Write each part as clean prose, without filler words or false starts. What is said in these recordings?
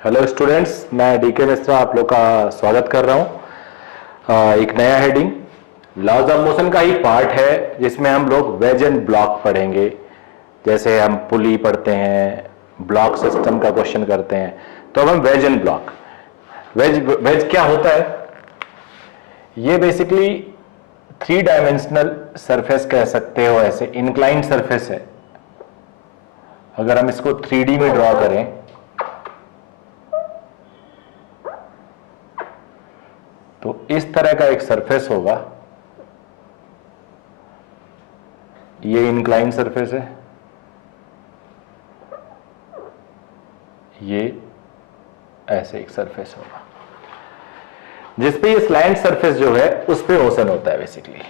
Hello students, मैं DK Mishra आप लोग का स्वागत कर रहा हूं। एक नया हेडिंग लॉज ऑफ मोशन का ही पार्ट है जिसमें हम लोग वेज एंड ब्लॉक पढ़ेंगे। जैसे हम पुली पढ़ते हैं, ब्लॉक सिस्टम का क्वेश्चन करते हैं, तो अब हम वेज एंड ब्लॉक। वेज क्या होता है? ये बेसिकली 3 डायमेंशनल सरफेस कह सकते हो, ऐसे इंक्लाइंड सरफेस है। अगर हम इसको 3D में ड्रॉ करें तो इस तरह का एक सरफेस होगा। ये इंक्लाइन सरफेस है, ये ऐसे एक सरफेस होगा जिसपे ये स्लैंट सरफेस जो है उस पे मोशन होता है बेसिकली।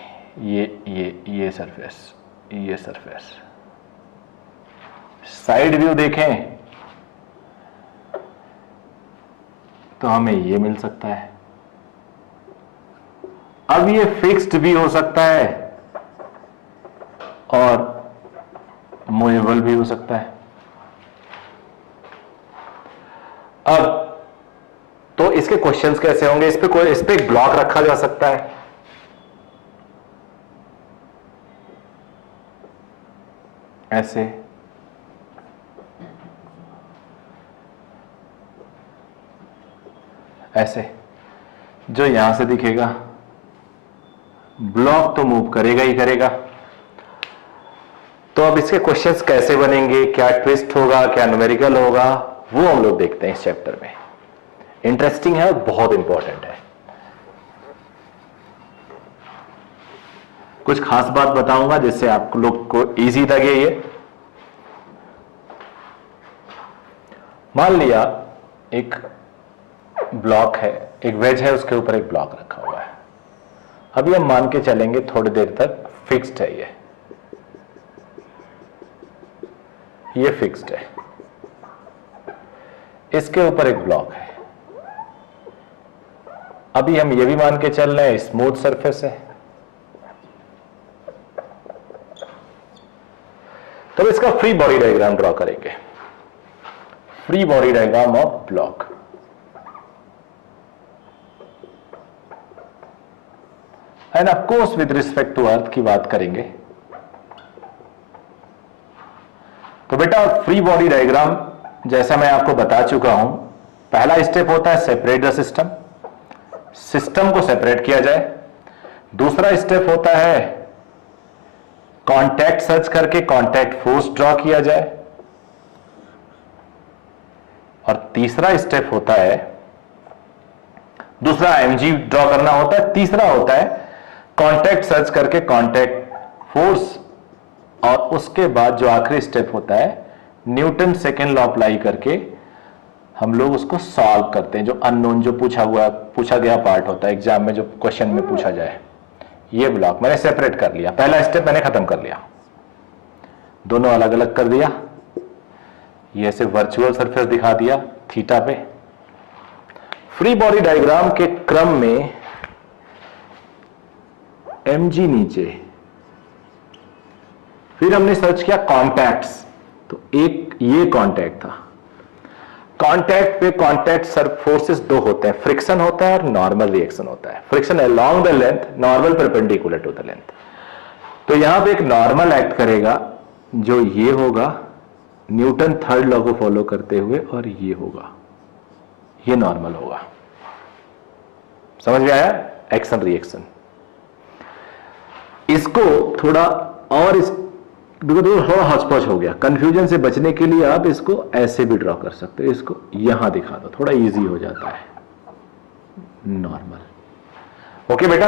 ये सरफेस साइड व्यू देखें तो हमें ये मिल सकता है। अब ये फिक्स्ड भी हो सकता है और मूवेबल भी हो सकता है। अब तो इसके क्वेश्चंस कैसे होंगे? इस पे एक ब्लॉक रखा जा सकता है, ऐसे ऐसे जो यहां से दिखेगा। ब्लॉक तो मूव करेगा ही करेगा। तो अब इसके क्वेश्चंस कैसे बनेंगे, क्या ट्विस्ट होगा, क्या न्यूमेरिकल होगा, वो हम लोग देखते हैं इस चैप्टर में। इंटरेस्टिंग है और बहुत इंपॉर्टेंट है। कुछ खास बात बताऊंगा जिससे आप लोग को इजी लगे। ये मान लिया एक ब्लॉक है, एक वेज है, उसके ऊपर एक ब्लॉक रखा हुआ है। अभी हम मान के चलेंगे थोड़ी देर तक फिक्स्ड है। ये फिक्स्ड है, इसके ऊपर एक ब्लॉक है। अभी हम ये भी मान के चल रहे हैं स्मूथ सरफेस है। तो इसका फ्री बॉडी डायग्राम ड्रॉ करेंगे। Free body diagram of block. And of course with respect to earth की बात करेंगे। तो बेटा फ्री बॉडी डायग्राम जैसा मैं आपको बता चुका हूं, पहला स्टेप होता है सेपरेट द सिस्टम। सिस्टम को सेपरेट किया जाए। दूसरा स्टेप होता है कांटेक्ट सर्च करके कांटेक्ट फोर्स ड्रॉ किया जाए। और तीसरा स्टेप होता है, दूसरा एमजी ड्रॉ करना होता है। तीसरा होता है कांटेक्ट सर्च करके कांटेक्ट फोर्स। और उसके बाद जो आखिरी स्टेप होता है न्यूटन सेकेंड लॉ अप्लाई करके हम लोग उसको सॉल्व करते हैं। जो अननोन, जो पूछा गया पार्ट होता है एग्जाम में, जो क्वेश्चन में पूछा जाए। ये ब्लॉक मैंने सेपरेट कर लिया, पहला स्टेप मैंने खत्म कर लिया, दोनों अलग अलग कर दिया। ये ऐसे वर्चुअल सरफेस दिखा दिया थीटा पे। फ्री बॉडी डायग्राम के क्रम में mg नीचे, फिर हमने सर्च किया कॉन्टैक्ट्स। तो एक ये कॉन्टैक्ट था। कॉन्टैक्ट पे कॉन्टैक्ट फोर्सेस दो होते हैं, फ्रिक्शन होता है और नॉर्मल रिएक्शन होता है। Friction along the length, normal perpendicular to the length. तो यहां पे एक नॉर्मल एक्ट करेगा जो ये होगा न्यूटन थर्ड लॉ को फॉलो करते हुए, और ये होगा, ये नॉर्मल होगा। समझ में आया? Action reaction. इसको थोड़ा और थोड़ा हॉचपॉच हो गया, कंफ्यूजन से बचने के लिए आप इसको ऐसे भी ड्रॉ कर सकते हो। इसको यहां दिखा दो, थोड़ा इजी हो जाता है। नॉर्मल। ओके बेटा,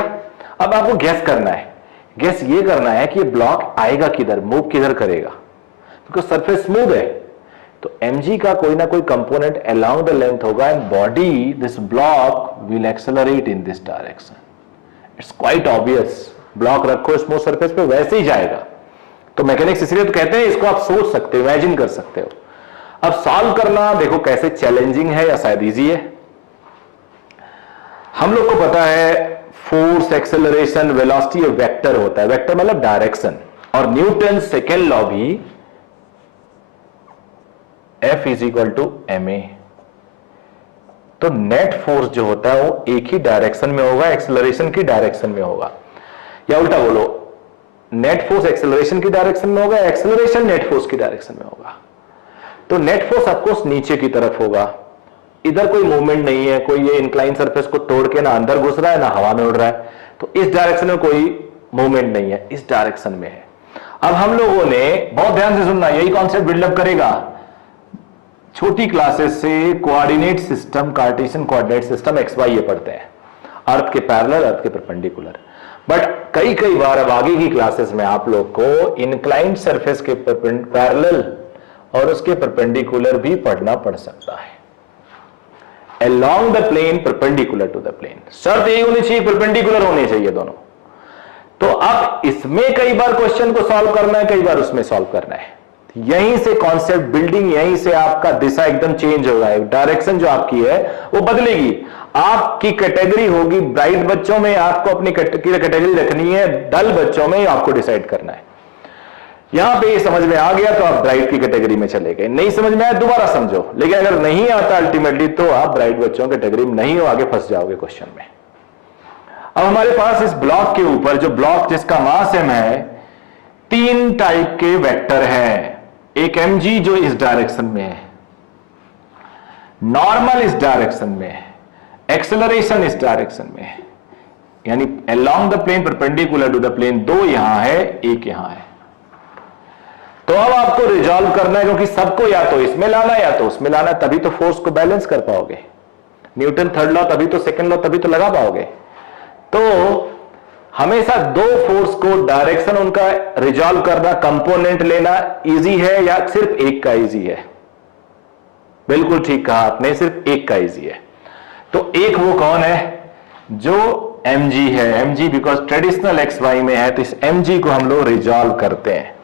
अब आपको गैस करना है। गैस ये करना है कि ये ब्लॉक आएगा किधर, मूव किधर करेगा, क्योंकि सरफेस स्मूथ है। तो mg का कोई ना कोई कंपोनेंट अलोंग द लेंथ होगा and body, this block will accelerate in this direction. It's quite obvious. Block रखो स्मूथ सरफेस पे, वैसे ही जाएगा। तो मैकेनिक्स इसलिए तो कहते हैं इसको आप सोच सकते हो, इमेजिन कर सकते हो। अब सॉल्व करना देखो कैसे चैलेंजिंग है या शायद इजी है। हम लोग को पता है फोर्स, एक्सेलरेशन, वेलोसिटी वेक्टर होता है। वेक्टर मतलब डायरेक्शन। और न्यूटन सेकेंड लॉ भी F is equal to ma। तो नेट फोर्स जो होता है वो एक ही डायरेक्शन में होगा, एक्सेलरेशन की डायरेक्शन में होगा। या उल्टा बोलो, नेट फोर्स एक्सेलरेशन की डायरेक्शन में होगा, एक्सेलरेशन नेट फोर्स की डायरेक्शन में होगा। तो नेट फोर्स ऑफकोर्स नीचे की तरफ होगा, इधर कोई मूवमेंट नहीं है, कोई ये इंक्लाइन सरफेस को तोड़ के ना अंदर घुस रहा है ना हवा में उड़ रहा है, तो इस डायरेक्शन में कोई मूवमेंट नहीं है, इस डायरेक्शन में है। अब हम लोगों ने, बहुत ध्यान से सुनना, यही कॉन्सेप्ट बिल्डअप करेगा छोटी क्लासेस से, coordinate system, Cartesian coordinate system X Y ये पढ़ते हैं, अर्थ के पैरेलल, अर्थ के परपेंडिकुलर। बट कई कई बार अब आगे की क्लासेस में आप लोग को इंक्लाइंड सरफेस के पैरेलल और उसके परपेंडिकुलर भी पढ़ना पड़ सकता है। along the plane perpendicular to the plane, शर्त यही होनी चाहिए, परपेंडिकुलर होने चाहिए दोनों। तो अब इसमें कई बार क्वेश्चन को सॉल्व करना है, कई बार उसमें सॉल्व करना है। यहीं से कॉन्सेप्ट बिल्डिंग, यहीं से आपका दिशा एकदम चेंज होगा, डायरेक्शन जो आपकी है वो बदलेगी। आपकी कैटेगरी होगी ब्राइट बच्चों में, आपको अपनी कैटेगरी रखनी है, डल बच्चों में आपको डिसाइड करना है। यहां पे ये समझ में आ गया तो आप ब्राइट की कैटेगरी में चले गए, नहीं समझ में आया दोबारा समझो, लेकिन अगर नहीं आता अल्टीमेटली तो आप ब्राइट बच्चों की कैटेगरी में नहीं हो, आगे फंस जाओगे क्वेश्चन में। अब हमारे पास इस ब्लॉक के ऊपर, जो ब्लॉक जिसका मास m है, 3 टाइप के वेक्टर हैं। एक mg जो इस डायरेक्शन में है, नॉर्मल इस डायरेक्शन में है, एक्सेलरेशन इस डायरेक्शन में है, यानी along the plane perpendicular to the plane, 2 यहां है, 1 यहां है। तो अब आपको रिजॉल्व करना है, क्योंकि सबको या तो इसमें लाना या तो उसमें लाना, तभी तो फोर्स को बैलेंस कर पाओगे। न्यूटन थर्ड लॉ तभी तो, सेकंड लॉ तभी तो लगा पाओगे। तो हमेशा 2 फोर्स को डायरेक्शन उनका रिजॉल्व करना, कंपोनेंट लेना इजी है या सिर्फ एक का इजी है? बिल्कुल ठीक कहा आपने, सिर्फ एक का इजी है। तो एक वो कौन है? जो mg है। mg बिकॉज ट्रेडिशनल xy में है, तो इस mg को हम लोग रिजॉल्व करते हैं।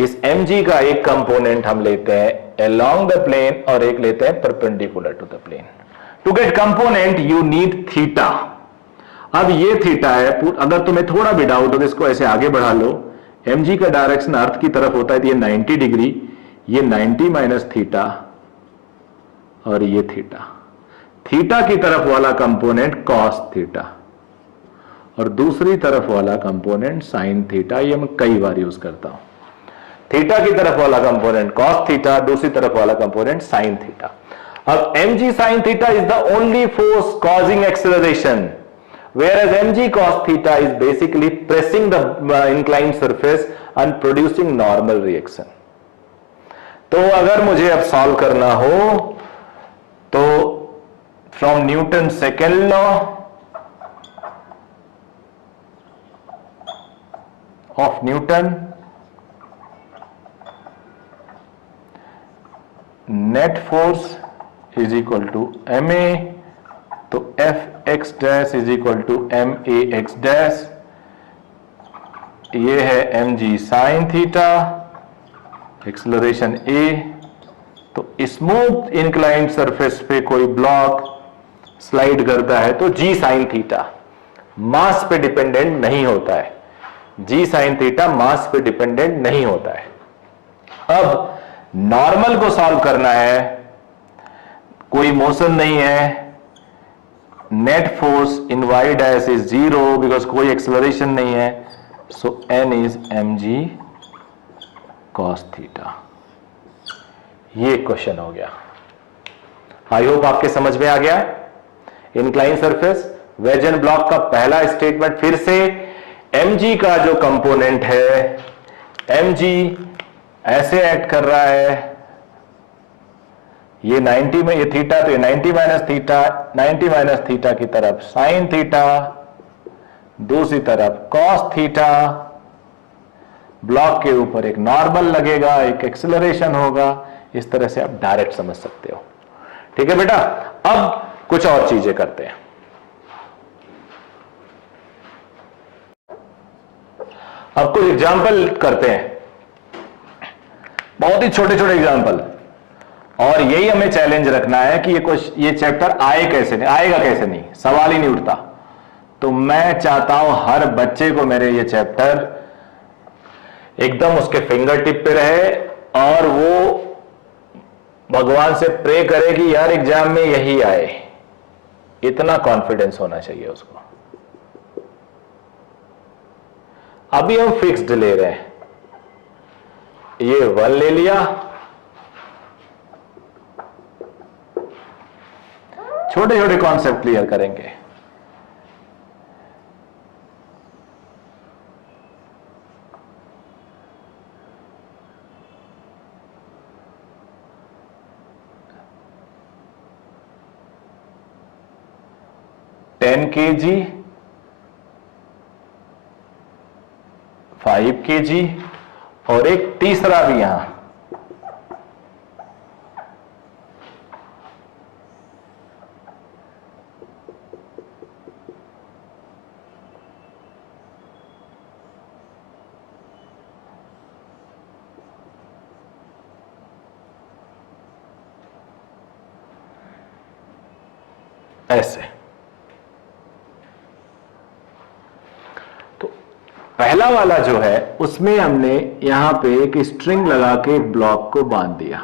इस mg का एक कंपोनेंट हम लेते हैं along the plane और एक लेते हैं perpendicular to the plane. To get component you need theta. अब ये थीटा है, अगर तुम्हें थोड़ा भी डाउट हो तो इसको ऐसे आगे बढ़ा लो। mg का डायरेक्शन अर्थ की तरफ होता है, तो ये 90 डिग्री, ये 90 माइनस थीटा और ये थीटा। थीटा की तरफ वाला कंपोनेंट कॉस थीटा और दूसरी तरफ वाला कंपोनेंट साइन थीटा। ये मैं कई बार यूज करता हूं। थीटा की तरफ वाला कंपोनेंट कॉस थीटा, दूसरी तरफ वाला कंपोनेंट साइन थीटा। अब mg sin theta is the only force causing acceleration, whereas mg cos theta is basically pressing the inclined surface and producing normal reaction. तो अगर मुझे अब सॉल्व करना हो तो from Newton's second law of Newton, net force is equal to ma, तो fx dash is equal to max dash, ये है mg sin theta, acceleration a। तो स्मूथ इंक्लाइंड सरफेस पे कोई ब्लॉक स्लाइड करता है तो g sin थीटा मास पे डिपेंडेंट नहीं होता है। g sin थीटा मास पे डिपेंडेंट नहीं होता है। अब नॉर्मल को सॉल्व करना है, कोई मोशन नहीं है, net force in y dash is 0 because कोई एक्सेलरेशन नहीं है, so n is mg cos थीटा। ये क्वेश्चन हो गया। आई होप आपके समझ में आ गया। Incline surface wedge and block का पहला स्टेटमेंट फिर से, mg का जो कंपोनेंट है, mg ऐसे एक्ट कर रहा है, ये 90 में, ये थीटा, तो ये 90 माइनस थीटा, 90 माइनस थीटा की तरफ साइन थीटा, दूसरी तरफ कॉस थीटा। ब्लॉक के ऊपर एक नॉर्मल लगेगा, एक एक्सेलरेशन होगा। इस तरह से आप डायरेक्ट समझ सकते हो। ठीक है बेटा। अब कुछ और चीजें करते हैं। अब कुछ एग्जाम्पल करते हैं, बहुत ही छोटे छोटे एग्जाम्पल, और यही हमें चैलेंज रखना है कि ये चैप्टर आए कैसे नहीं, आएगा कैसे नहीं, सवाल ही नहीं उठता। तो मैं चाहता हूं हर बच्चे को मेरे ये चैप्टर एकदम उसके फिंगर टिप पे रहे और वो भगवान से प्रे करे कि यार एग्जाम में यही आए, इतना कॉन्फिडेंस होना चाहिए उसको। अभी हम फिक्स्ड ले रहे हैं, ये 1 ले लिया, छोटे छोटे कॉन्सेप्ट क्लियर करेंगे। टेन kg, 5 kg और एक तीसरा भी यहां, ऐसे। तो पहला वाला जो है उसमें हमने यहां पे एक स्ट्रिंग लगा के एक ब्लॉक को बांध दिया।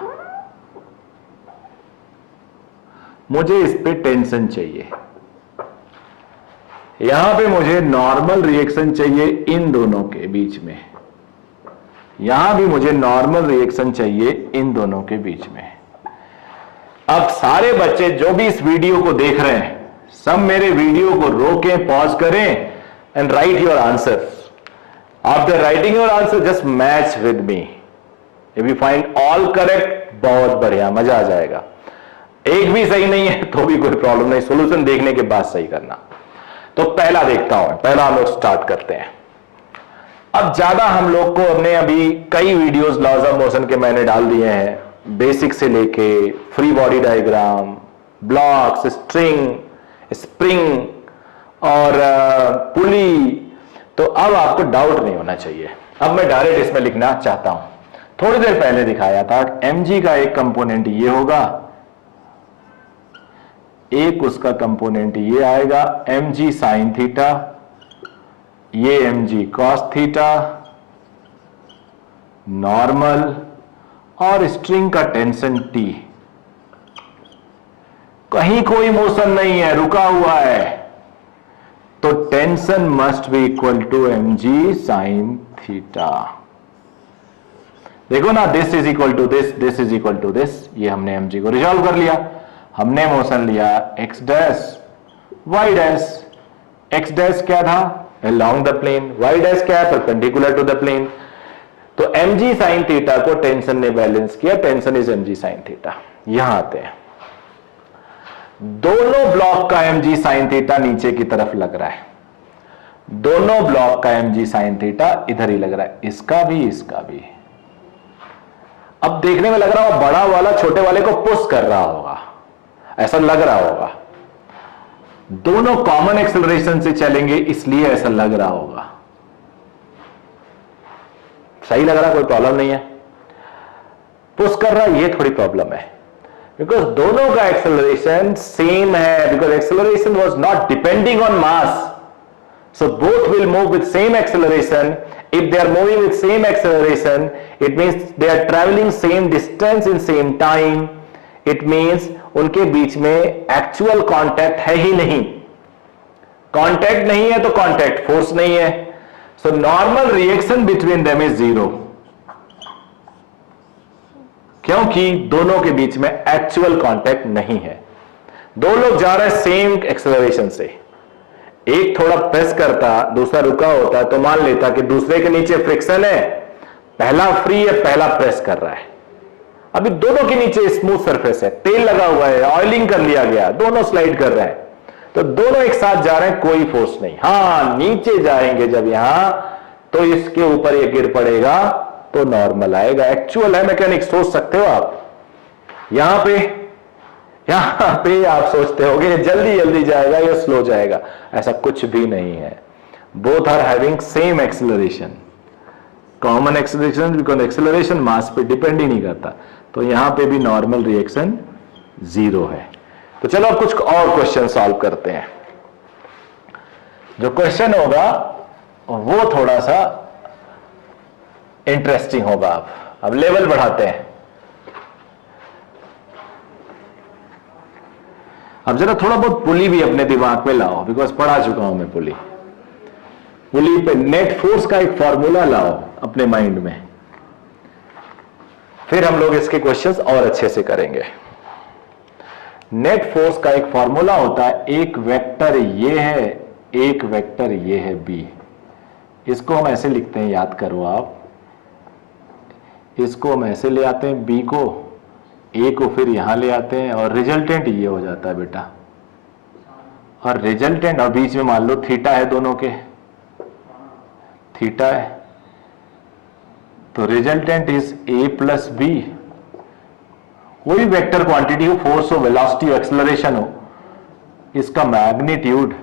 मुझे इस पे टेंशन चाहिए, यहां पे मुझे नॉर्मल रिएक्शन चाहिए इन दोनों के बीच में, यहां भी मुझे नॉर्मल रिएक्शन चाहिए इन दोनों के बीच में। अब सारे बच्चे जो भी इस वीडियो को देख रहे हैं, सब मेरे वीडियो को रोकें, पॉज करें and right your answer. After writing your answer just match with me. If you find all correct, बहुत बढ़िया, मजा आ जाएगा। एक भी सही नहीं है तो भी कोई प्रॉब्लम नहीं, सॉल्यूशन देखने के बाद सही करना। तो पहला देखता हूं, पहला हम लोग स्टार्ट करते हैं। अब ज्यादा हम लोग को हमने अभी कई वीडियोस लॉज ऑफ मोशन के मैंने डाल दिए हैं, बेसिक से लेके free body diagram, blocks, string, spring और पुली। तो अब आपको डाउट नहीं होना चाहिए। अब मैं डायरेक्ट इसमें लिखना चाहता हूं। थोड़ी देर पहले दिखाया था mg का एक कंपोनेंट ये होगा, एक उसका कंपोनेंट ये आएगा mg साइन थीटा, ये mg कॉस थीटा, नॉर्मल और स्ट्रिंग का टेंशन T। कहीं कोई मोशन नहीं है, रुका हुआ है, तो tension must be equal to mg sine theta. देखो ना, this is equal to this, this is equal to this. ये हमने mg को रिजॉल्व कर लिया। हमने मोशन लिया x dash y dash. x dash क्या था? along the plane। y dash क्या है? Perpendicular to the plane. तो mg साइन थीटा को टेंशन ने बैलेंस किया, tension is mg sine theta. यहां आते हैं, दोनों ब्लॉक का mg साइन थीटा नीचे की तरफ लग रहा है, दोनों ब्लॉक का mg साइन थीटा इधर ही लग रहा है, इसका भी इसका भी। अब देखने में लग रहा हो बड़ा वाला छोटे वाले को पुश कर रहा होगा, ऐसा लग रहा होगा। दोनों कॉमन एक्सेलरेशन से चलेंगे इसलिए ऐसा लग रहा होगा। सही लग रहा, कोई प्रॉब्लम नहीं है। पुश कर रहा, ये थोड़ी प्रॉब्लम है, बिकॉज दोनों का एक्सेलरेशन सेम है, because acceleration was not depending on mass, so both will move with same acceleration. If they are moving with same acceleration, it means they are traveling same distance in same time. It means उनके बीच में actual contact है ही नहीं। Contact नहीं है तो contact force नहीं है। So normal reaction between them is zero. क्योंकि दोनों के बीच में actual contact नहीं है। दो लोग जा रहे हैं same acceleration से, एक थोड़ा प्रेस करता, दूसरा रुका होता, तो मान लेता कि दूसरे के नीचे फ्रिक्शन है, पहला फ्री है, पहला प्रेस कर रहा है। अभी दोनों के नीचे स्मूथ सरफेस है, तेल लगा हुआ है, ऑयलिंग कर लिया गया, दोनों स्लाइड कर रहे हैं, तो दोनों एक साथ जा रहे हैं, कोई फोर्स नहीं। हाँ, नीचे जाएंगे जब यहां, तो इसके ऊपर ये गिर पड़ेगा तो नॉर्मल आएगा। एक्चुअल है मैकेनिक्स, सोच सकते हो आप। यहां पे आप सोचते होगे जल्दी जल्दी जाएगा या स्लो जाएगा, ऐसा कुछ भी नहीं है। Both are having same acceleration, common acceleration, because acceleration mass पे डिपेंड ही नहीं करता। तो यहां पे भी नॉर्मल रिएक्शन जीरो है। तो चलो अब कुछ और क्वेश्चन सॉल्व करते हैं। जो क्वेश्चन होगा वो थोड़ा सा इंटरेस्टिंग होगा। अब लेवल बढ़ाते हैं। अब जरा थोड़ा बहुत पुली भी अपने दिमाग में लाओ, बिकॉज पढ़ा चुका हूं मैं पुली पे नेट फोर्स का एक फॉर्मूला लाओ अपने माइंड में, फिर हम लोग इसके क्वेश्चंस और अच्छे से करेंगे। नेट फोर्स का एक फॉर्मूला होता है, एक वेक्टर ये है, एक वेक्टर ये है बी। इसको हम ऐसे लिखते हैं, याद करो आप, इसको हम ऐसे ले आते हैं बी को, ए को फिर यहां ले आते हैं, और रिजल्टेंट ये हो जाता है बेटा। और रिजल्टेंट, और बीच में मान लो थीटा है, दोनों के थीटा है, तो resultant is A plus B. कोई वेक्टर क्वांटिटी हो, फोर्स हो, वेलोसिटी हो, एक्सेलरेशन हो, इसका मैग्नीट्यूड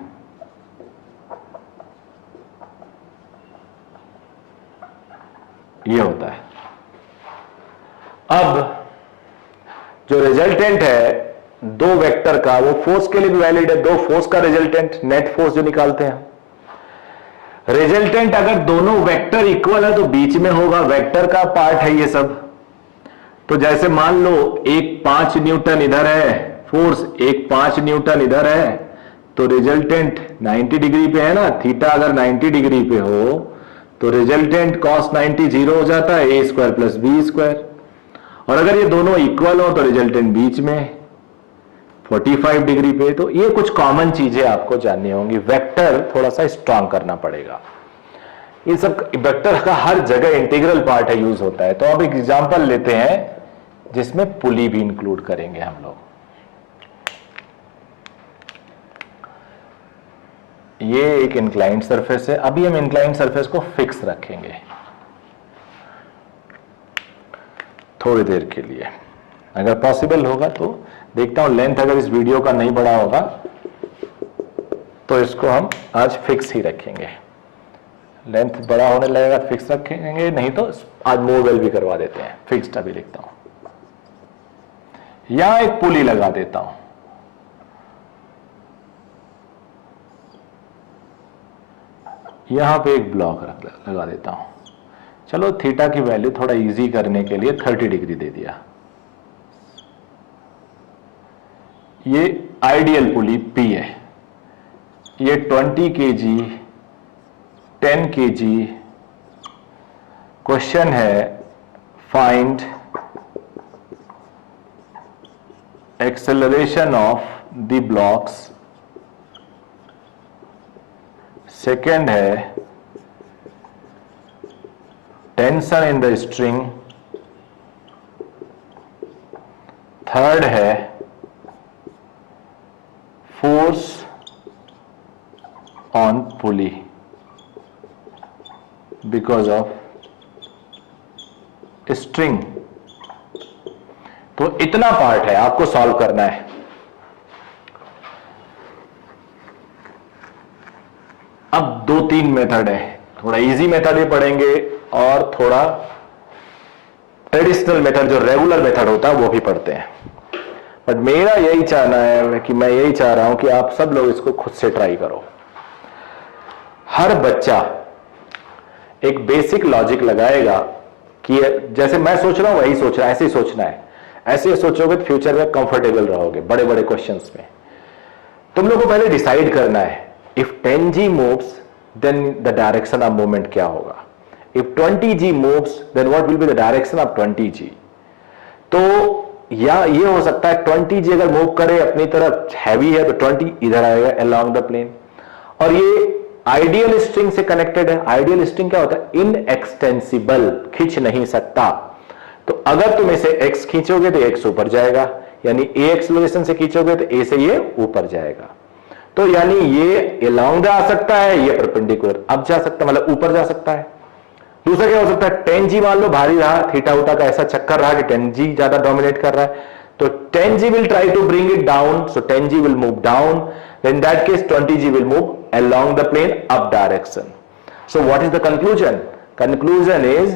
ये होता है। अब जो रिजल्टेंट है दो वेक्टर का, वो फोर्स के लिए भी वैलिड है। दो फोर्स का रिजल्टेंट, नेट फोर्स जो निकालते हैं, रिजल्टेंट अगर दोनों वेक्टर इक्वल है तो बीच में होगा, वेक्टर का पार्ट है ये सब। तो जैसे मान लो एक 5 न्यूटन इधर है फोर्स, एक 5 न्यूटन इधर है, तो रिजल्टेंट 90 डिग्री पे है ना, थीटा अगर 90 डिग्री पे हो तो रिजल्टेंट cos 90 जीरो हो जाता है, ए स्क्वायर प्लस बी स्क्वायर। और अगर ये दोनों इक्वल हो तो रिजल्टेंट बीच में 45 डिग्री पे। तो ये कुछ कॉमन चीजें आपको जाननी होंगी। वेक्टर थोड़ा सा स्ट्रांग करना पड़ेगा। ये सब वेक्टर का हर जगह इंटीग्रल पार्ट है, यूज होता है। तो अब एक एग्जांपल लेते हैं जिसमें पुली भी इंक्लूड करेंगे हम लोग। ये एक इंक्लाइंड सरफेस है, अभी हम इंक्लाइंड सरफेस को फिक्स रखेंगे थोड़ी देर के लिए, अगर पॉसिबल होगा तो। देखता हूं लेंथ अगर इस वीडियो का नहीं बढ़ा होगा तो इसको हम आज फिक्स ही रखेंगे। लेंथ बड़ा होने लगेगा फिक्स रखेंगे, नहीं तो आज मूवेबल भी करवा देते हैं। फिक्स्ड अभी लिखता हूं, यहां एक पुली लगा देता हूं, यहां पे एक ब्लॉक लगा देता हूं। चलो थीटा की वैल्यू थोड़ा इजी करने के लिए 30 डिग्री दे दिया। ये आइडियल पुली P है, ये 20 kg 10 kg। क्वेश्चन है find acceleration of the blocks. Second है tension in the string. Third है force on pulley because of string. तो इतना पार्ट है आपको सॉल्व करना है। अब 2-3 मेथड है, थोड़ा इजी मेथड भी पढ़ेंगे और थोड़ा ट्रेडिशनल मेथड जो रेगुलर मेथड होता है वो भी पढ़ते हैं। बट मेरा यही चाहना है कि मैं यही चाह रहा हूं कि आप सब लोग इसको खुद से ट्राई करो। हर बच्चा एक बेसिक लॉजिक लगाएगा कि जैसे मैं सोच रहा हूं वही सोच रहा है, ऐसे ही सोचना है। ऐसे ही सोचोगे तो फ्यूचर में कंफर्टेबल रहोगे बड़े बड़े क्वेश्चंस में। तुम लोग को पहले डिसाइड करना है, if 10G moves then the direction of movement क्या होगा। If 20G moves then what will be the direction of 20G। तो या ये हो सकता है 20G अगर मूव करे अपनी तरफ, हैवी है, तो 20 इधर आएगा अलोंग द प्लेन। और ये आइडियल स्ट्रिंग से कनेक्टेड है। आइडियल स्ट्रिंग क्या होता है? इनएक्सटेंसिबल, खींच नहीं सकता। तो अगर तुम इसे x खींचोगे तो x ऊपर जाएगा, यानी a एक्सेलरेशन से खींचोगे तो a से ये ऊपर जाएगा। तो यानी ये अलोंग जा सकता है, ये परपेंडिकुलर अब जा सकता है, मतलब ऊपर जा सकता है। दूसरा क्या हो सकता है? 10G मान लो भारी रहा, थीटा उटा का ऐसा चक्कर रहा कि 10G ज्यादा डोमिनेट कर रहा है, तो 10G will try to bring it down, so 10G will move down, in that case 20G will move along the plane up direction. So what is the conclusion? Conclusion is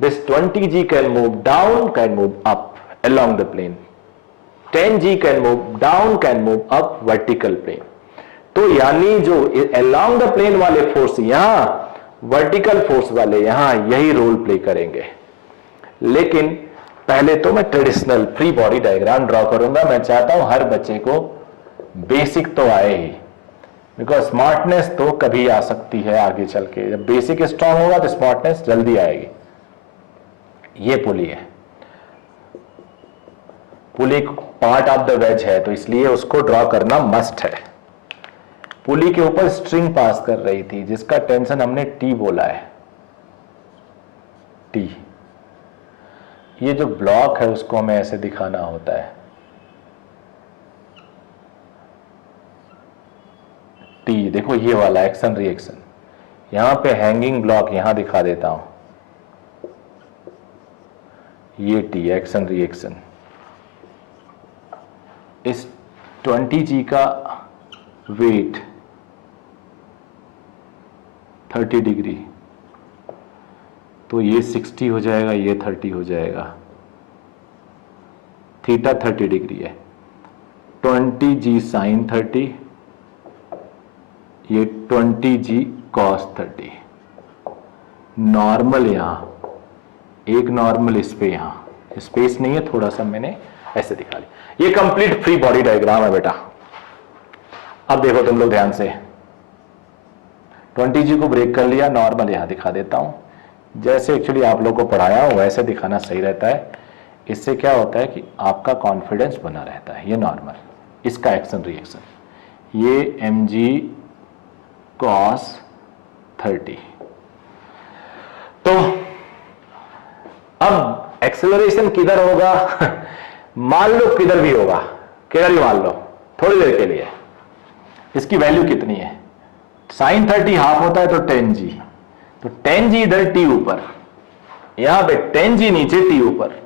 this 20G can move down, can move up along the plane. 10G can move down, can move up vertical plane. तो यानी जो along the plane वाले force यहां, vertical force वाले यहां यही role play करेंगे। लेकिन पहले तो मैं traditional free body diagram draw करूंगा। मैं चाहता हूं हर बच्चे को बेसिक तो आए ही, बिकॉज स्मार्टनेस तो कभी आ सकती है आगे चल के। जब बेसिक स्ट्रांग होगा तो स्मार्टनेस जल्दी आएगी। ये पुली है, पुली पार्ट ऑफ द वेज है, तो इसलिए उसको ड्रॉ करना मस्ट है। पुली के ऊपर स्ट्रिंग पास कर रही थी जिसका टेंशन हमने टी बोला है, टी। ये जो ब्लॉक है उसको हमें ऐसे दिखाना होता है, टी। देखो ये वाला एक्शन रिएक्शन, यहां पे हैंगिंग ब्लॉक यहां दिखा देता हूं, ये टी एक्शन रिएक्शन। इस 20G का वेट 30 डिग्री, तो ये 60 हो जाएगा, ये 30 हो जाएगा। थीटा 30 डिग्री है, 20G साइन 30, ये 20G कॉस 30। नॉर्मल यहां, एक नॉर्मल इस पे, यहां स्पेस नहीं है, थोड़ा सा मैंने ऐसे दिखा लिया। ये कंप्लीट फ्री बॉडी डायग्राम है बेटा। अब देखो तुम लोग ध्यान से, 20G को ब्रेक कर लिया, नॉर्मल यहां दिखा देता हूं। जैसे एक्चुअली आप लोग को पढ़ाया हो वैसे दिखाना सही रहता है। इससे क्या होता है कि आपका कॉन्फिडेंस बना रहता है। ये नॉर्मल, इसका एक्शन रिएक्शन, ये mg cos 30। तो अब एक्सेलरेशन किधर होगा मान लो किधर भी होगा, किधर भी मान लो थोड़ी देर के लिए। इसकी वैल्यू कितनी है, साइन 30 हाफ होता है तो 10G, तो 10G इधर टी ऊपर, यहां पे 10G नीचे टी ऊपर।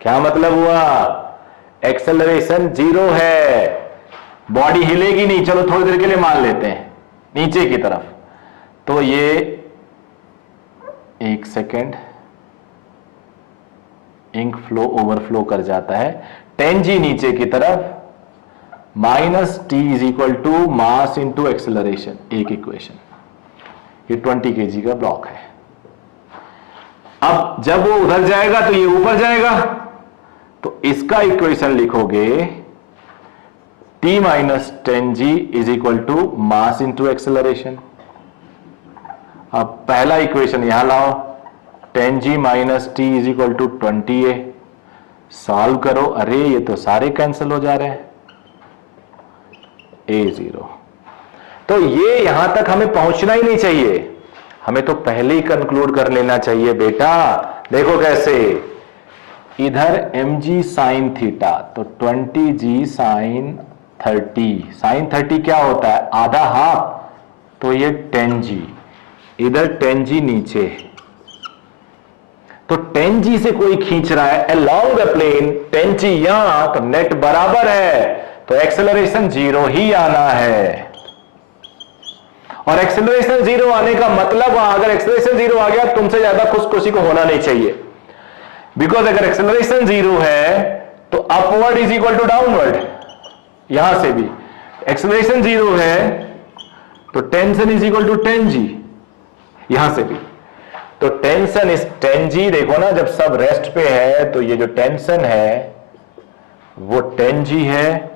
क्या मतलब हुआ, एक्सेलरेशन 0 है, बॉडी हिलेगी नहीं। चलो थोड़ी देर के लिए मान लेते हैं नीचे की तरफ, तो ये 1 सेकेंड इंक फ्लो ओवरफ्लो कर जाता है। 10G नीचे की तरफ, minus T is equal to mass into acceleration, एक इक्वेशन। ये 20 kg का ब्लॉक है। अब जब वो उधर जाएगा तो ये ऊपर जाएगा, तो इसका इक्वेशन लिखोगे T minus 10G is equal to mass into acceleration. अब पहला इक्वेशन यहां लाओ, 10G minus T is equal to 20A। Solve करो, अरे ये तो सारे कैंसिल हो जा रहे हैं, A0। तो ये यहां तक हमें पहुंचना ही नहीं चाहिए, हमें तो पहले ही कंक्लूड कर लेना चाहिए बेटा। देखो कैसे, इधर mg साइन थीटा, तो 20G साइन 30। साइन 30 क्या होता है, आधा हाफ, तो ये 10G, इधर 10G नीचे, तो 10G से कोई खींच रहा है along द प्लेन, 10G यहां, तो नेट बराबर है, तो एक्सेलरेशन 0 ही आना है। और एक्सेलरेशन 0 आने का मतलब, अगर एक्सेलरेशन 0 आ गया तुमसे ज्यादा खुशखुशी को होना नहीं चाहिए, बिकॉज अगर एक्सेलरेशन 0 है तो upward is equal to downward. यहां से भी एक्सेलरेशन 0 है तो tension is equal to 10G, यहां से भी तो टेंशन इज 10G। देखो ना, जब सब रेस्ट पे है तो ये जो टेंशन है वो 10G है,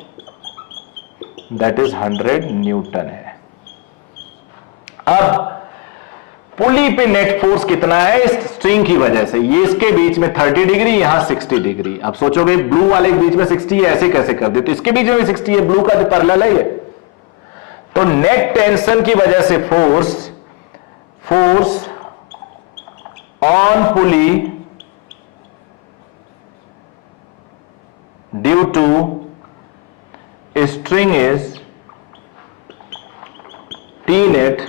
दैट इज 100 न्यूटन है। अब पुली पे नेट फोर्स कितना है इस स्ट्रिंग की वजह से, ये इसके बीच में 30 डिग्री, यहां 60 डिग्री। अब सोचोगे ब्लू वाले के बीच में 60 है, ऐसे कैसे कर दे, तो इसके बीच में 60 है, ब्लू का तो पैरेलल है ये। तो नेट टेंशन की वजह से force on pulley due to string is T net.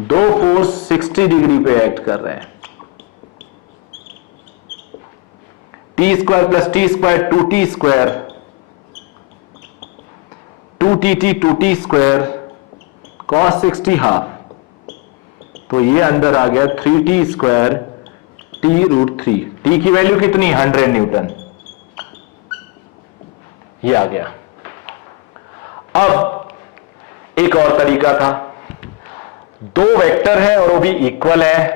दो फोर्स 60 डिग्री पे एक्ट कर रहे हैं, T square plus T square 2t square, 2tt 2t square cos 60 half, तो ये अंदर आ गया 3t square t root 3। T की वैल्यू कितनी, 100 न्यूटन, ये आ गया। अब एक और तरीका था, दो वेक्टर है और वो भी इक्वल है,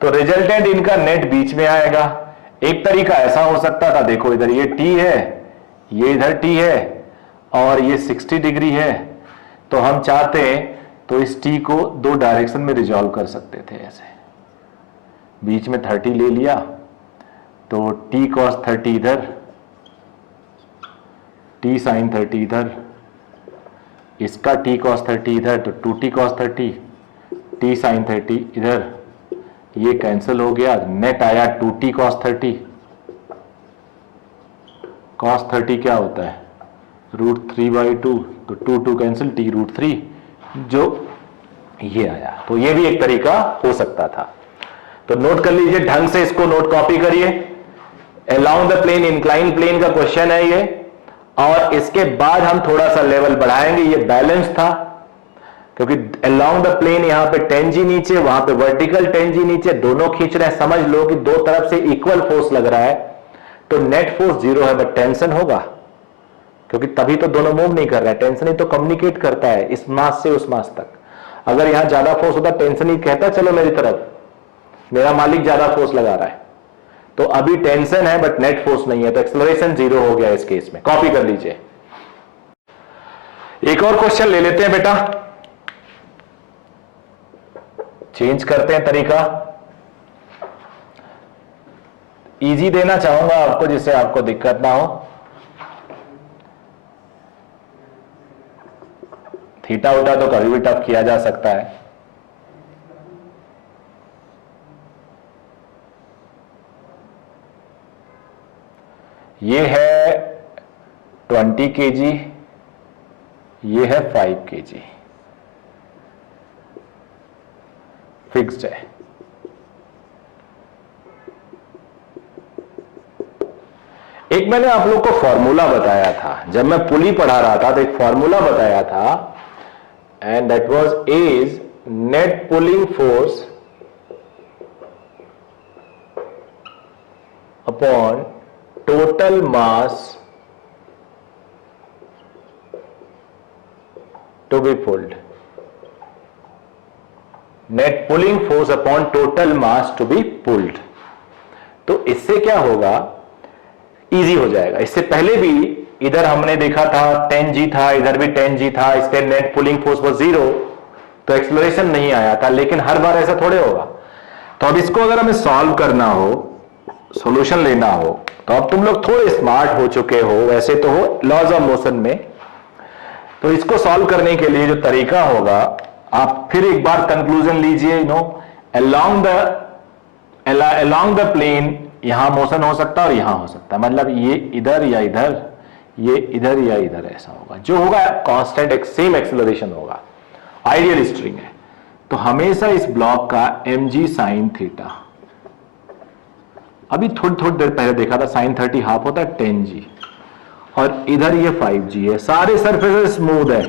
तो रिजल्टेंट इनका नेट बीच में आएगा। एक तरीका ऐसा हो सकता था, देखो इधर ये t है, ये इधर t है, और ये 60 डिग्री है, तो हम चाहते हैं तो इस t को दो डायरेक्शन में रिजॉल्व कर सकते थे। ऐसे बीच में 30 ले लिया, तो t cos 30 इधर, t sin 30 इधर, इसका t cos 30 इधर, तो 2t cos 30, t sin 30 इधर, ये कैंसिल हो गया, नेट आया 2t cos 30। cos 30 क्या होता है? √3/2, तो 2 कैंसिल, t √3, जो ये आया। तो ये भी एक तरीका हो सकता था। तो नोट कर लीजिए, ढंग से इसको नोट कॉपी करिए। Along the plane, incline plane का क्वेश्चन है ये, और इसके बाद हम थोड़ा सा लेवल बढ़ाएंगे। ये बैलेंस था, क्योंकि अलोंग द प्लेन यहां पे 10G नीचे, वहां पे वर्टिकल 10G नीचे, दोनों खींच रहे हैं। समझ लो कि दो तरफ से इक्वल फोर्स लग रहा है, तो नेट फोर्स 0 है, बट टेंशन होगा, क्योंकि तभी तो दोनों मूव नहीं कर रहे हैं। टेंशन ही तो कम्युनिकेट करता है इस मास से उस मास तक। अगर यहां ज्यादा फोर्स होता, टेंशन ही कहता चलो मेरी तरफ, मेरा मालिक ज्यादा फोर्स लगा रहा है। तो अभी टेंशन है बट नेट फोर्स नहीं है, तो एक्सेलरेशन 0 हो गया इस केस में। कॉपी कर लीजिए। एक और क्वेश्चन ले लेते हैं बेटा, चेंज करते हैं तरीका। इजी देना चाहूंगा आपको, जिससे आपको दिक्कत ना हो। थीटा उटा तो कभी भी टफ किया जा सकता है। ये है 20 kg, ये है 5 kg, फिक्स्ड है। एक मैंने आप लोग को फॉर्मूला बताया था, जब मैं पुली पढ़ा रहा था, तो एक फॉर्मूला बताया था, and that was is net pulling force upon total mass to be pulled. Net pulling force upon total mass to be pulled. तो इससे क्या होगा, इजी हो जाएगा। इससे पहले भी इधर हमने देखा था 10G था, इधर भी 10G था, इसके नेट पुलिंग फोर्स was 0, तो एक्सेलरेशन नहीं आया था। लेकिन हर बार ऐसा थोड़े होगा। तो अब इसको अगर हमें सॉल्व करना हो, सॉल्यूशन लेना हो, तो अब तुम लोग थोड़े स्मार्ट हो चुके हो, वैसे तो हो लॉज ऑफ मोशन में। तो इसको सॉल्व करने के लिए जो तरीका होगा, आप फिर एक बार कंक्लूजन लीजिए। अलोंग द प्लेन यहां मोशन हो सकता है और यहां हो सकता है, मतलब ये इधर या इधर, ये इधर या इधर, ऐसा होगा। जो होगा कांस्टेंट सेम एक्सेलरेशन होगा, आइडियल स्ट्रिंग है। तो हमेशा इस ब्लॉक का mg sin थीटा, अभी थोड़ी देर पहले देखा था sin 30 हाफ होता है 10G, और इधर ये 5G है। सारे सरफेसेस स्मूथ है,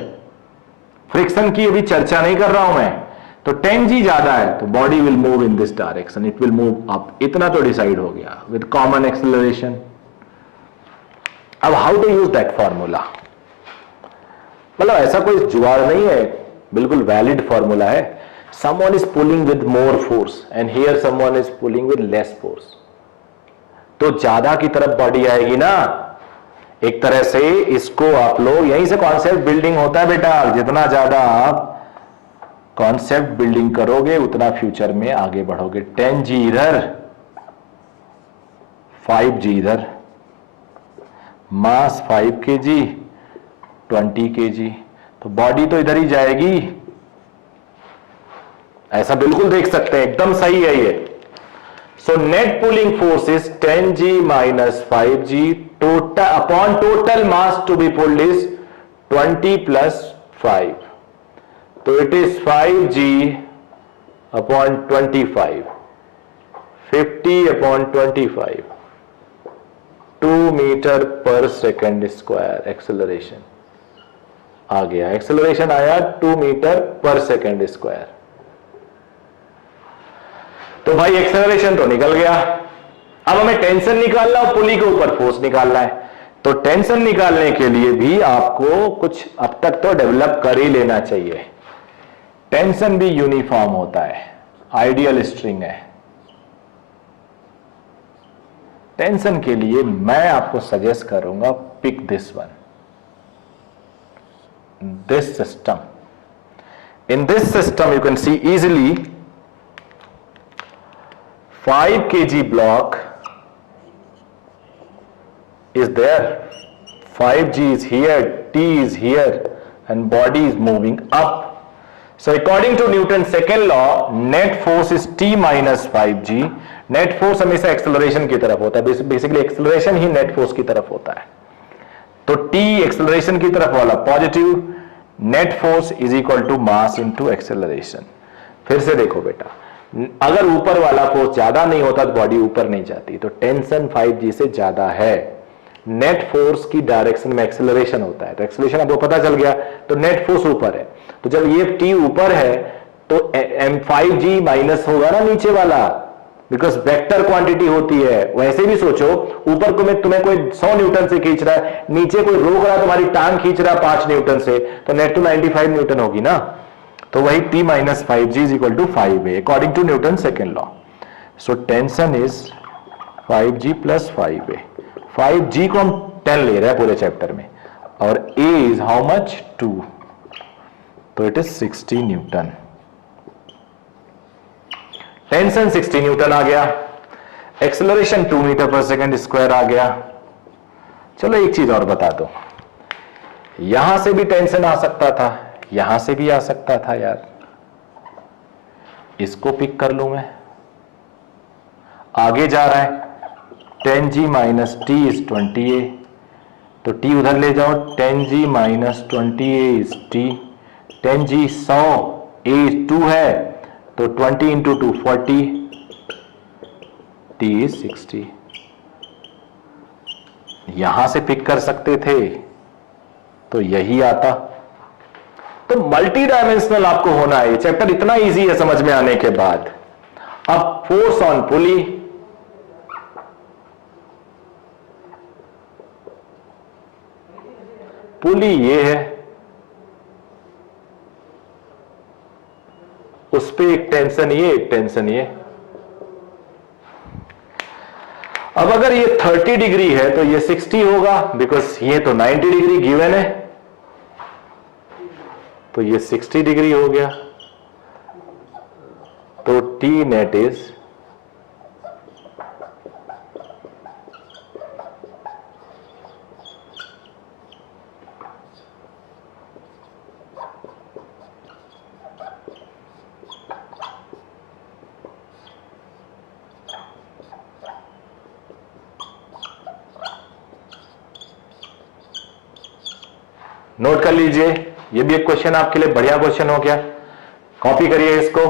फ्रिक्शन की अभी चर्चा नहीं कर रहा हूं मैं। तो 10G ज्यादा है, तो body will move in this direction, it will move up. इतना तो डिसाइड हो गया विद कॉमन एक्सेलरेशन। अब how to use that formula, मतलब ऐसा कोई जुगाड़ नहीं है, बिल्कुल वैलिड फॉर्मूला है। Someone is pulling with more force and here someone is pulling with less force, तो ज्यादा की तरफ बॉडी आएगी ना। एक तरह से इसको आप लोग, यहीं से कॉन्सेप्ट बिल्डिंग होता है बेटा। जितना ज्यादा आप कॉन्सेप्ट बिल्डिंग करोगे, उतना फ्यूचर में आगे बढ़ोगे। 10G इधर, 5G इधर, मास 5 kg, 20 kg, तो बॉडी तो इधर ही जाएगी। ऐसा बिल्कुल देख सकते हैं, एकदम सही है ये। So net pulling force is 10G minus 5G total upon total mass to be pulled is 20 plus 5. तो it is 5G upon 25, 50 upon 25, 2 metre पर सेकेंड स्क्वायर एक्सेलरेशन आ गया। एक्सेलरेशन आया 2 मीटर पर सेकेंड स्क्वायर। तो भाई एक्सेलरेशन तो निकल गया। अब हमें टेंशन निकालना और पुली के ऊपर फोर्स निकालना है। तो टेंशन निकालने के लिए भी आपको कुछ अब तक तो डेवलप कर ही लेना चाहिए। टेंशन भी यूनिफॉर्म होता है, आइडियल स्ट्रिंग है। टेंशन के लिए मैं आपको सजेस्ट करूंगा, pick this one. this system. In this system, you can see easily 5 kg block is there. 5G is here, T is here, and body is moving up. So according to Newton's second law, net force is T minus 5G. Net force हमेशा acceleration की तरफ होता है, basically acceleration ही net force की तरफ होता है. तो T एक्सेलरेशन की तरफ वाला positive, net force is equal to mass into acceleration. फिर से देखो बेटा, अगर ऊपर वाला फोर्स ज्यादा नहीं होता तो बॉडी ऊपर नहीं जाती, तो टेंशन 5G से ज्यादा है. नेट फोर्स की डायरेक्शन में एक्सेलरेशन होता है, तो एक्सेलरेशन आपको पता चल गया, तो नेट फोर्स ऊपर है. तो जब ये T ऊपर है तो M5G माइनस होगा ना नीचे वाला, बिकॉज वेक्टर क्वांटिटी होती है. वैसे भी सोचो, ऊपर को मैं तुम्हें कोई 100 न्यूटन से खींच रहा है, नीचे कोई रोक रहा है, तुम्हारी टांग खींच रहा है 5 न्यूटन से, तो नेट टू 95 न्यूटन होगी ना. तो वही T minus 5G is equal to 5A according to Newton second law. So tension is 5G plus 5A. 5G को हम 10 ले रहे हैं पूरे चैप्टर में, और A इज हाउ मच 2, तो it is 60 newton. Tension 60 newton आ गया, एक्सेलरेशन 2 मीटर पर सेकेंड स्क्वायर आ गया. चलो एक चीज और बता दो, यहां से भी टेंशन आ सकता था, यहां से भी आ सकता था यार. इसको पिक कर लूं मैं, आगे जा रहा है 10G minus T is 20A, तो T उधर ले जाओ, 10G minus 20A is T. 10G 100, A 2 है, तो 20 इंटू 2 40, T इज 60. यहां से पिक कर सकते थे तो यही आता. तो मल्टी डायमेंशनल आपको होना है. चैप्टर इतना इजी है समझ में आने के बाद. अब फोर्स ऑन पुली, पुली ये है, उस पे एक टेंशन ये, एक टेंशन ये. अब अगर ये 30 डिग्री है तो ये 60 होगा, बिकॉज ये तो 90 डिग्री गिवन है, तो ये 60 डिग्री हो गया. तो T नेट इज नोट कर लीजिए, ये भी एक क्वेश्चन आपके लिए बढ़िया क्वेश्चन हो गया. कॉपी करिए इसको.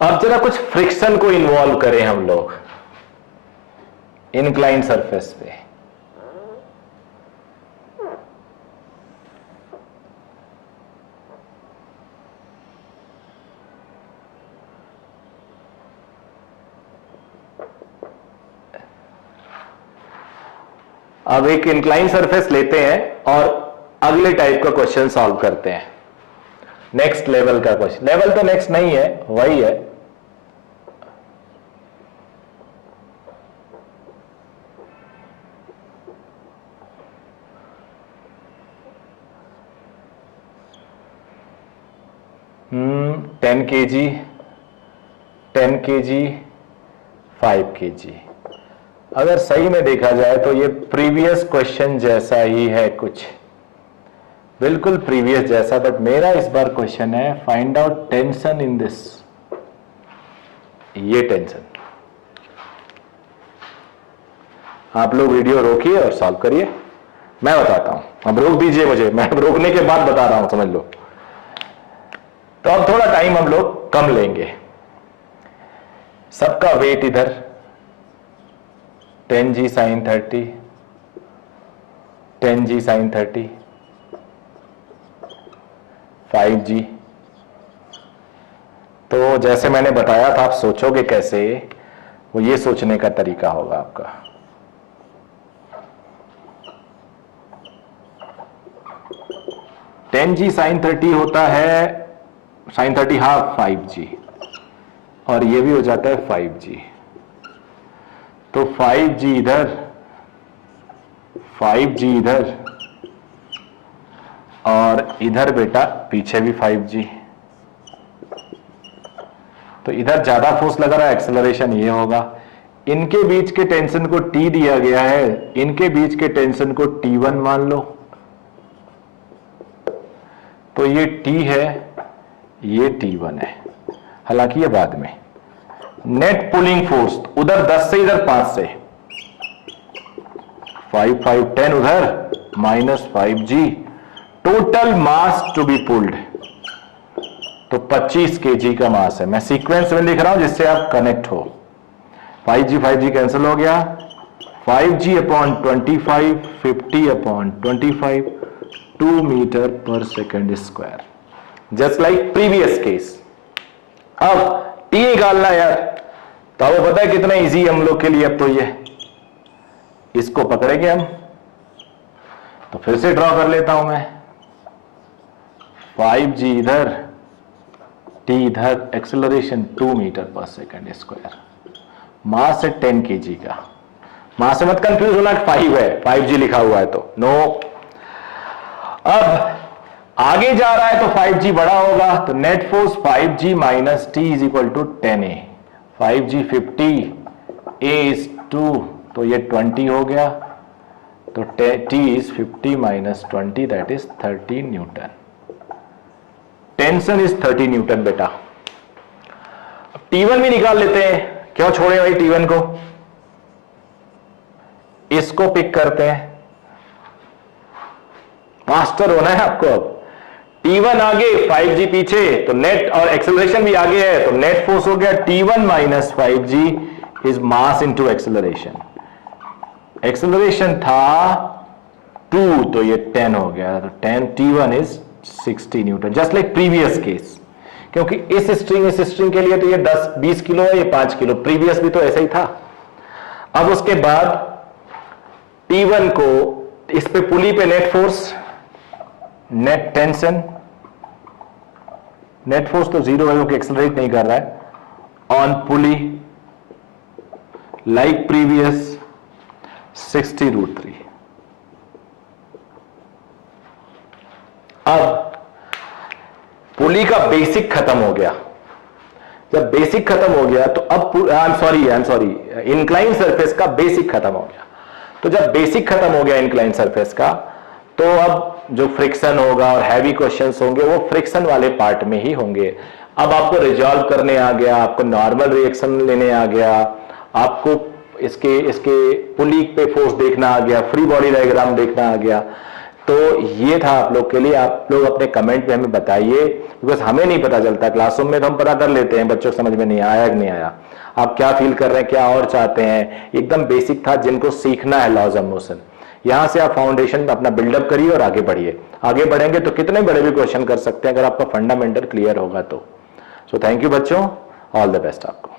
अब जरा कुछ फ्रिक्शन को इन्वॉल्व करें हम लोग इनक्लाइन सरफेस पे. अब एक इंक्लाइन सरफेस लेते हैं और अगले टाइप का क्वेश्चन सॉल्व करते हैं. नेक्स्ट लेवल का क्वेश्चन, लेवल तो नेक्स्ट नहीं है, वही है. Ten kg, 10 kg, 5 kg. अगर सही में देखा जाए तो ये प्रीवियस क्वेश्चन जैसा ही है, कुछ बिल्कुल प्रीवियस जैसा. बट मेरा इस बार क्वेश्चन है find out tension in this. ये टेंशन आप लोग वीडियो रोकिए और सॉल्व करिए, मैं बताता हूं. अब रोक दीजिए मुझे, मैं रोकने के बाद बता रहा हूं, समझ लो. तो अब थोड़ा टाइम हम लोग कम लेंगे. सबका वेट इधर 10G sin 30, 10G sin 30, 5G. तो जैसे मैंने बताया था, आप सोचोगे कैसे, वो ये सोचने का तरीका होगा आपका. टेन जी साइन 30 होता है, साइन 30 हाफ 5G, और ये भी हो जाता है 5G. तो 5G इधर, 5G इधर, और इधर बेटा पीछे भी 5g। तो इधर ज्यादा फोर्स लगा रहा है, एक्सेलरेशन ये होगा। इनके बीच के टेंशन को T दिया गया है, इनके बीच के टेंशन को T1 मान लो। तो ये T है, ये T1 है, हालांकि ये बाद में। नेट पुलिंग फोर्स उधर 10 से इधर 5 से, 5 5 10 उधर minus 5g। Total mass to be pulled तो 25 kg का मास है। मैं सीक्वेंस में लिख रहा हूं जिससे आप कनेक्ट हो। 5g कैंसिल हो गया, 5g अपॉन 25, 50 अपॉन 25, 2 मीटर पर second square, just like previous case. अब T निकालना यार, तो आपको पता है कितना इजी हम लोग के लिए। अब तो ये इसको पकड़ेंगे हम, तो फिर से ड्रॉ कर लेता हूं मैं। 5g इधर, T इधर, एक्सेलरेशन 2 मीटर पर सेकेंड स्क्वायर, मास है 10 kg का। मास से मत कंफ्यूज होना, 5 है, 5g लिखा हुआ है तो नो। अब आगे जा रहा है तो 5g बड़ा होगा, तो net force 5g minus T is equal to 10a। 5g 50, a is 2, तो ये 20 हो गया। तो T is 50 minus 20, that is 30 newton. Tension is 30 newton बेटा। T1 भी निकाल लेते हैं, क्यों छोड़े भाई T1 को, इसको पिक करते हैं। मास्टर होना है आपको। अब T1 आगे, 5g पीछे, तो नेट और एक्सेलरेशन भी आगे है, तो नेट फोर्स हो गया T1 minus 5g is mass into acceleration. Acceleration था 2, तो ये 10 हो गया, तो 10 T1 is 60 Newton, just like previous case. क्योंकि इस स्ट्रिंग के लिए तो ये 10-20 किलो है, ये 5 किलो, प्रीवियस भी तो ऐसा ही था। अब उसके बाद T1 को इस पे पुली पे net force, net tension, net force तो 0 है क्योंकि एक्सेलरेट नहीं कर रहा है, ऑन पुली लाइक प्रीवियस 60√3। अब पुली का बेसिक खत्म हो गया। जब बेसिक खत्म हो गया तो अब I am sorry incline surface का बेसिक खत्म हो गया। तो जब बेसिक खत्म हो गया इंक्लाइन सरफेस का, तो अब जो फ्रिक्शन होगा और हैवी क्वेश्चंस होंगे वो फ्रिक्शन वाले पार्ट में ही होंगे। अब आपको रिजॉल्व करने आ गया, आपको नॉर्मल रिएक्शन लेने आ गया, आपको इसके पुली पे फोर्स देखना आ गया, फ्री बॉडी डायग्राम देखना आ गया। तो ये था आप लोग के लिए। आप लोग अपने कमेंट पे हमें बताइए, बिकॉज हमें नहीं पता चलता। क्लासरूम में तो हम पता कर लेते हैं बच्चों को समझ में नहीं आया कि नहीं आया। आप क्या फील कर रहे हैं, क्या और चाहते हैं। एकदम बेसिक था, जिनको सीखना है लॉज ऑफ मोशन, यहां से आप फाउंडेशन में अपना बिल्डअप करिए और आगे बढ़िए। आगे बढ़ेंगे तो कितने बड़े भी क्वेश्चन कर सकते हैं अगर आपका फंडामेंटल क्लियर होगा तो। सो थैंक यू बच्चों, ऑल द बेस्ट आपको।